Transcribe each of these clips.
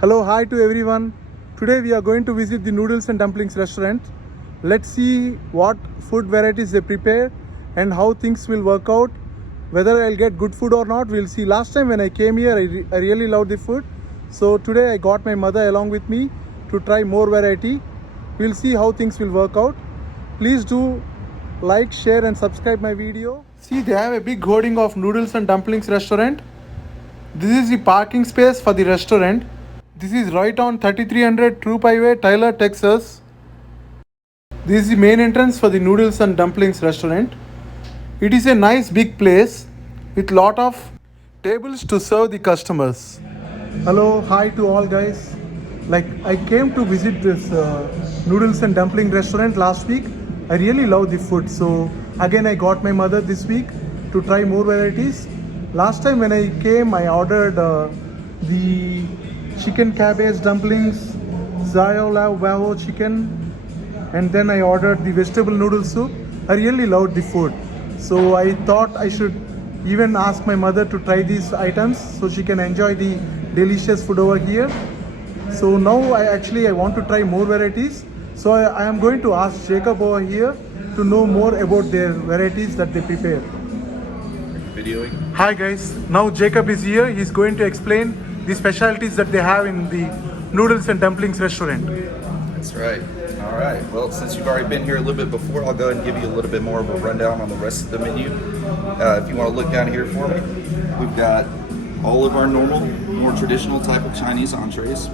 Hello, hi to everyone. Today we are going to visit the Noodles and Dumplings restaurant. Let's see what food varieties they prepare and how things will work out. Whether I'll get good food or not, we'll see. Last time when I came here, I really loved the food. So today I got my mother along with me to try more variety. We'll see how things will work out. Please do like, share and subscribe my video. See, they have a big hoarding of Noodles and Dumplings restaurant. This is the parking space for the restaurant. This is right on 3300 Troop Highway, Tyler, Texas. This is the main entrance for the Noodles and Dumplings restaurant. It is a nice big place with lot of tables to serve the customers. Hello, hi to all guys. I came to visit this Noodles and Dumpling restaurant last week. I really love the food. So again I got my mother this week to try more varieties. Last time when I came, I ordered the chicken cabbage dumplings, Wao chicken, and then I ordered the vegetable noodle soup. I really loved the food. So I thought I should even ask my mother to try these items so she can enjoy the delicious food over here. So now I want to try more varieties. So I am going to ask Jacob over here to know more about their varieties that they prepare. Videoing. Hi guys, now Jacob is here. He's going to explain the specialties that they have in the Noodles and Dumplings restaurant. That's right. All right. Well, since you've already been here a little bit before, I'll go ahead and give you a little bit more of a rundown on the rest of the menu. If you want to look down here for me, we've got all of our normal, more traditional type of Chinese entrees.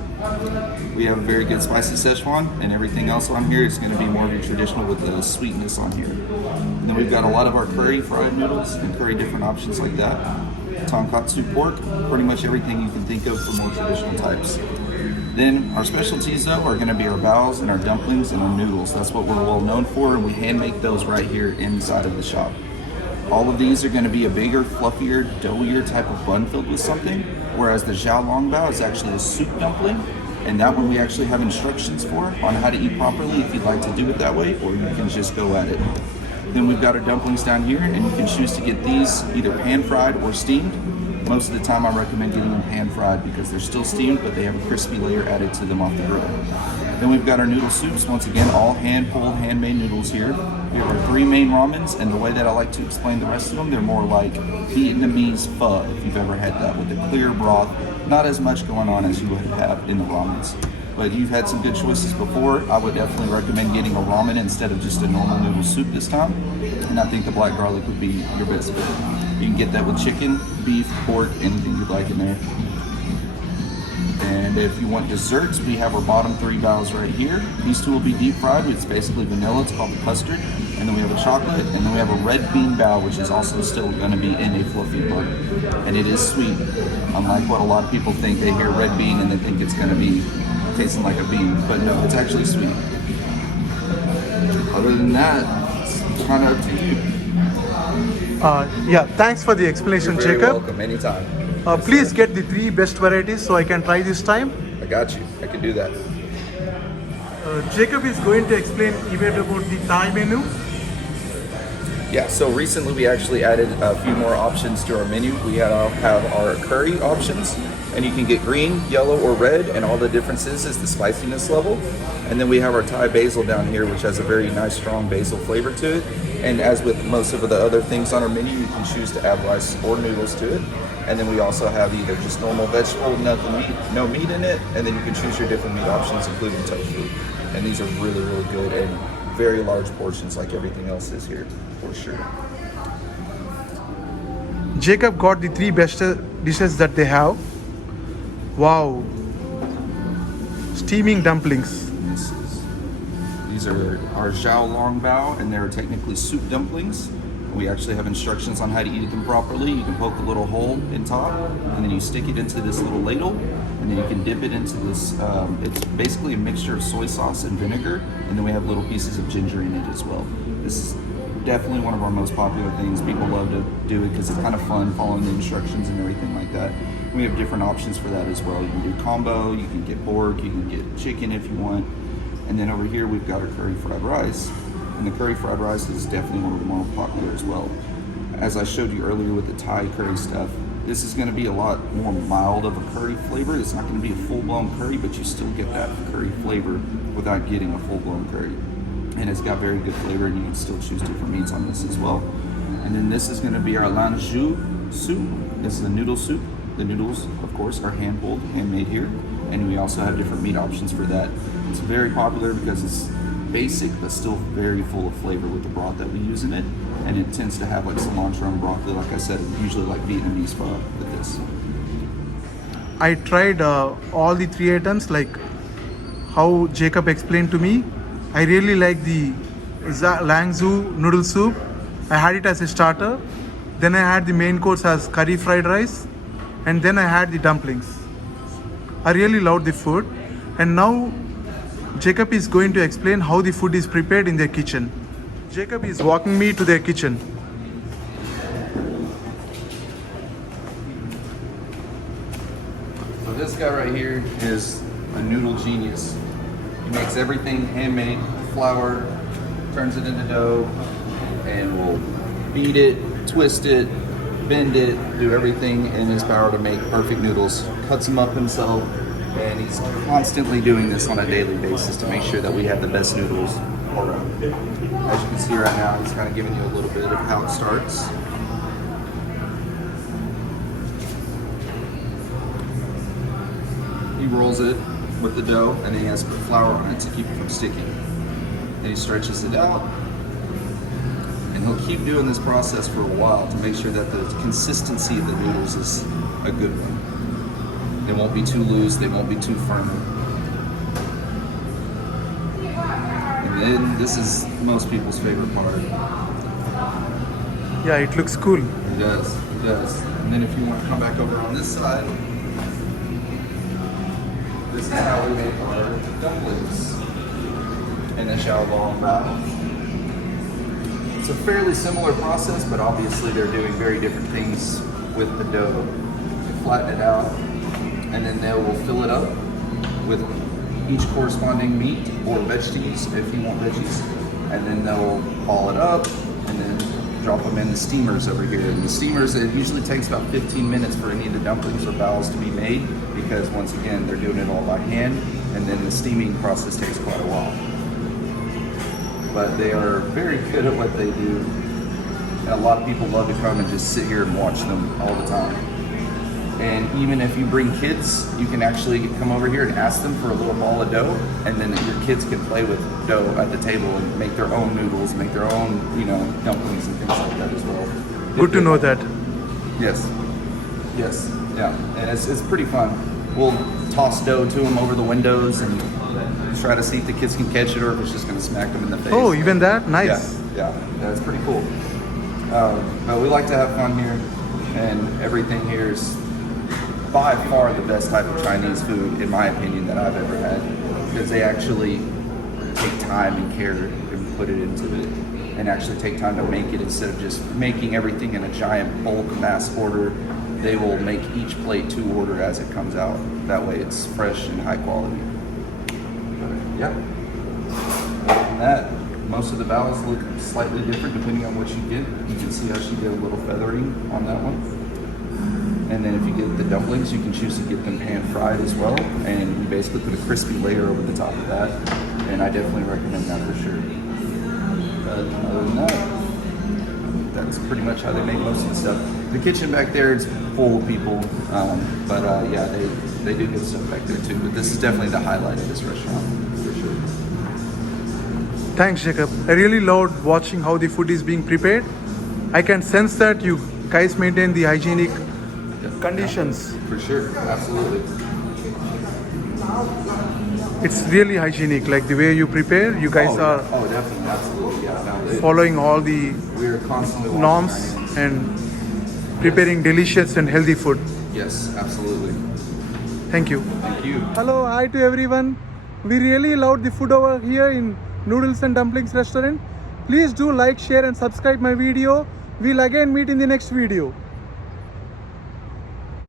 We have a very good spicy Szechuan, and everything else on here is going to be more of your traditional with the sweetness on here. And then we've got a lot of our curry fried noodles and curry different options like that. Tonkatsu pork, pretty much everything you can think of for more traditional types. Then our specialties though are going to be our baos and our dumplings and our noodles. That's what we're well known for, and we hand make those right here inside of the shop. All of these are going to be a bigger, fluffier, doughier type of bun filled with something, whereas the xiaolong bao is actually a soup dumpling, and that one we actually have instructions for on how to eat properly if you'd like to do it that way, or you can just go at it. Then we've got our dumplings down here, and you can choose to get these either pan-fried or steamed. Most of the time I recommend getting them pan-fried because they're still steamed, but they have a crispy layer added to them off the grill. Then we've got our noodle soups, once again, all hand-pulled, handmade noodles here. We have our three main ramens, and the way that I like to explain the rest of them, they're more like Vietnamese pho, if you've ever had that, with a clear broth, not as much going on as you would have in the ramens. But you've had some good choices before. I would definitely recommend getting a ramen instead of just a normal noodle soup this time. And I think the black garlic would be your best bet. You can get that with chicken, beef, pork, anything you'd like in there. And if you want desserts, we have our bottom three baos right here. These two will be deep fried. It's basically vanilla. It's called the custard. And then we have a chocolate. And then we have a red bean bao, which is also still going to be in a fluffy bun. And it is sweet. Unlike what a lot of people think. They hear red bean and they think it's going to be tasting like a bean. But no, it's actually sweet. Other than that, it's kind of up to you. Yeah, thanks for the explanation, You're very Jacob. welcome, anytime. Please get the three best varieties so I can try this time. I got you. I can do that. Jacob is going to explain even about the Thai menu. Yeah, so recently we actually added a few more options to our menu. We have our curry options, and you can get green, yellow, or red, and all the differences is the spiciness level. And then we have our Thai basil down here, which has a very nice, strong basil flavor to it. And as with most of the other things on our menu, you can choose to add rice or noodles to it. And then we also have either just normal vegetable, no meat in it, and then you can choose your different meat options, including tofu. And these are really, really good and very large portions like everything else is here, for sure. Jacob got the three best dishes that they have. Wow. Steaming dumplings. These are our xiaolong bao, and they're technically soup dumplings. We actually have instructions on how to eat them properly. You can poke a little hole in top, and then you stick it into this little ladle, and then you can dip it into this, it's basically a mixture of soy sauce and vinegar, and then we have little pieces of ginger in it as well. This is definitely one of our most popular things. People love to do it because it's kind of fun following the instructions and everything like that. We have different options for that as well. You can do combo, you can get pork, you can get chicken if you want. And then over here we've got our curry fried rice. And the curry fried rice is definitely one of the more popular as well. As I showed you earlier with the Thai curry stuff, This is going to be a lot more mild of a curry flavor. It's not going to be a full-blown curry, but you still get that curry flavor without getting a full-blown curry. And it's got very good flavor, and you can still choose different meats on this as well. And then this is going to be our lanjou soup. This is a noodle soup. The noodles, of course, are hand-pulled, handmade here. And we also have different meat options for that. It's very popular because it's basic, but still very full of flavor with the broth that we use in it. And it tends to have like cilantro and broccoli, like I said, usually like Vietnamese pho with this. I tried all the 3 items like how Jacob explained to me. I really like the Langzhou noodle soup. I had it as a starter. Then I had the main course as curry fried rice. And then I had the dumplings. I really loved the food. And now Jacob is going to explain how the food is prepared in their kitchen. Jacob is walking me to their kitchen. So this guy right here is a noodle genius. He makes everything handmade, flour, turns it into dough, and will beat it, twist it, bend it, do everything in his power to make perfect noodles. Cuts them up himself, and he's constantly doing this on a daily basis to make sure that we have the best noodles around. As you can see right now, he's kind of giving you a little bit of how it starts. He rolls it with the dough, and then he has to put flour on it to keep it from sticking. Then he stretches it out, and he'll keep doing this process for a while to make sure that the consistency of the noodles is a good one. They won't be too loose, they won't be too firm. And then this is most people's favorite part. Yeah, it looks cool. It does, it does. And then if you want to come back over on this side, this is how we make our dumplings in the Xiaolong route. It's a fairly similar process, but obviously they're doing very different things with the dough. They flatten it out, and then they will fill it up with each corresponding meat or veggies if you want veggies, and then they'll ball it up and then drop them in the steamers over here. And the steamers, it usually takes about 15 minutes for any of the dumplings or bowls to be made, because once again they're doing it all by hand, and then the steaming process takes quite a while. But they are very good at what they do, and a lot of people love to come and just sit here and watch them all the time. And even if you bring kids, you can actually come over here and ask them for a little ball of dough, and then your kids can play with dough at the table and make their own noodles, make their own, dumplings and things like that as well. Good to know that. Yes. Yes. Yeah. And it's pretty fun. We'll toss dough to them over the windows and try to see if the kids can catch it or if it's just going to smack them in the face. Oh, even that? Nice. Yeah. That's pretty cool. But we like to have fun here, and everything here is by far the best type of Chinese food, in my opinion, that I've ever had, because they actually take time and care and put it into it, and actually take time to make it instead of just making everything in a giant bulk mass order. They will make each plate to order as it comes out. That way it's fresh and high quality. Yep. Other than that, most of the bowls look slightly different depending on what you get. You can see how she did a little feathering on that one. And then if you get the dumplings, you can choose to get them pan fried as well. And you basically put a crispy layer over the top of that. And I definitely recommend that for sure. But other than that, that's pretty much how they make most of the stuff. The kitchen back there is full of people. Yeah, they do get stuff back there too. But this is definitely the highlight of this restaurant for sure. Thanks, Jacob. I really loved watching how the food is being prepared. I can sense that you guys maintain the hygienic conditions. For sure, absolutely. It's really hygienic, like the way you prepare. You guys are definitely, absolutely, yeah. following all the We are constantly norms and preparing delicious and healthy food. Yes, absolutely. Thank you. Thank you. Hello, hi to everyone. We really loved the food over here in Noodles and Dumplings restaurant. Please do like, share and subscribe my video. We'll again meet in the next video.